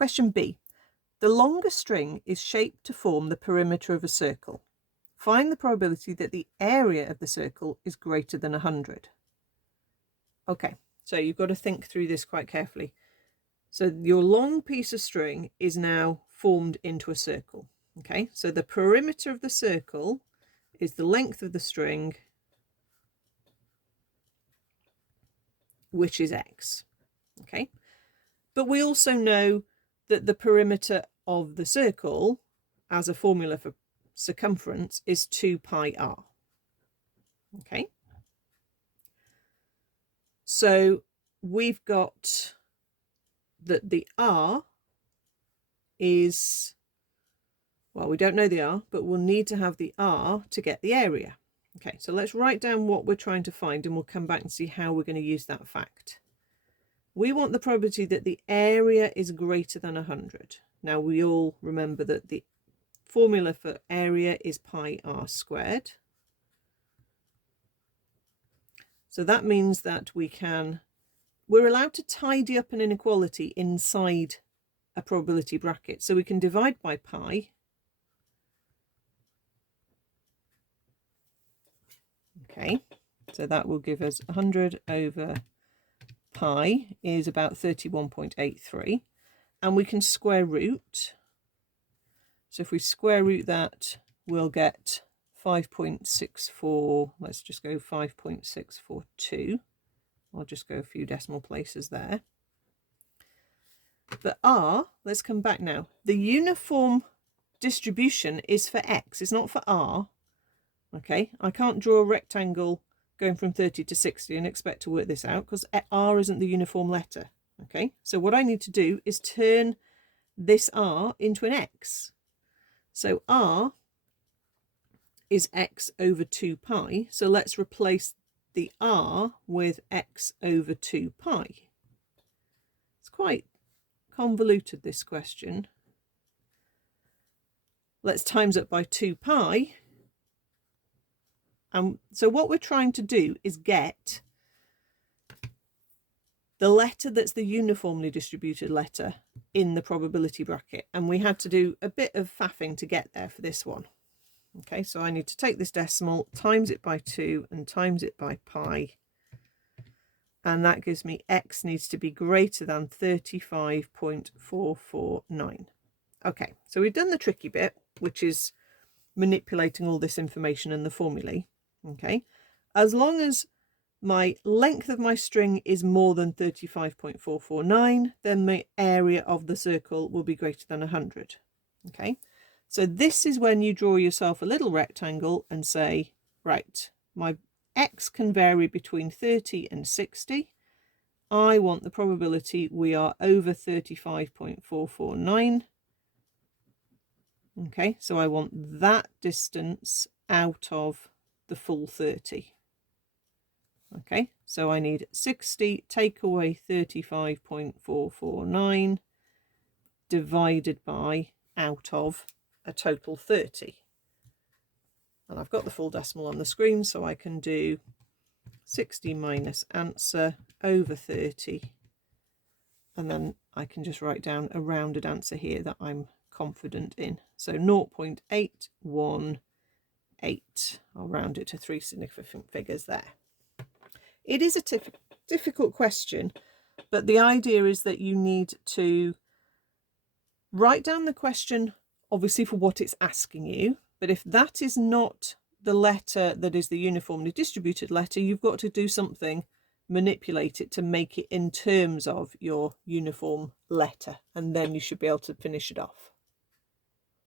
Question B. The longer string is shaped to form the perimeter of a circle. Find the probability that the area of the circle is greater than 100. Okay, so you've got to think through this quite carefully. So your long piece of string is now formed into a circle. Okay, so the perimeter of the circle is the length of the string, which is x. Okay, but we also know that the perimeter of the circle, as a formula for circumference, is 2 pi r. Okay, so we've got that the r is, well, we don't know the r, but we'll need to have the r to get the area. Okay, so let's write down what we're trying to find, and we'll come back and see how we're going to use that fact. We want the probability that the area is greater than 100. Now, we all remember that the formula for area is pi r squared. So that means that we're allowed to tidy up an inequality inside a probability bracket. So we can divide by pi. Okay, so that will give us 100 over pi is about 31.83. And we can square root. So if we square root that, we'll get 5.64. Let's just go 5.642. I'll just go a few decimal places there. The r, let's come back now. The uniform distribution is for x, it's not for r. Okay, I can't draw a rectangle going from 30 to 60 and expect to work this out because r isn't the uniform letter. Okay, so what I need to do is turn this r into an x. So r is x over 2 pi. So let's replace the r with x over 2 pi. It's quite convoluted, this question. Let's times it by 2 pi. So what we're trying to do is get the letter that's the uniformly distributed letter in the probability bracket. And we had to do a bit of faffing to get there for this one. Okay, so I need to take this decimal, times it by 2 and times it by pi. And that gives me x needs to be greater than 35.449. Okay, so we've done the tricky bit, which is manipulating all this information in the formulae. Okay, as long as my length of my string is more than 35.449, then the area of the circle will be greater than 100. Okay, so this is when you draw yourself a little rectangle and say, right, my x can vary between 30 and 60. I want the probability we are over 35.449. Okay, so I want that distance out of the full 30. Okay, so I need 60 take away 35.449 divided by out of a total 30. And I've got the full decimal on the screen, so I can do 60 minus answer over 30. And then I can just write down a rounded answer here that I'm confident in. So 0.818. I'll round it to 3 significant figures there. It is a difficult question, but the idea is that you need to write down the question, obviously, for what it's asking you. But if that is not the letter that is the uniformly distributed letter, you've got to do something, manipulate it to make it in terms of your uniform letter, and then you should be able to finish it off.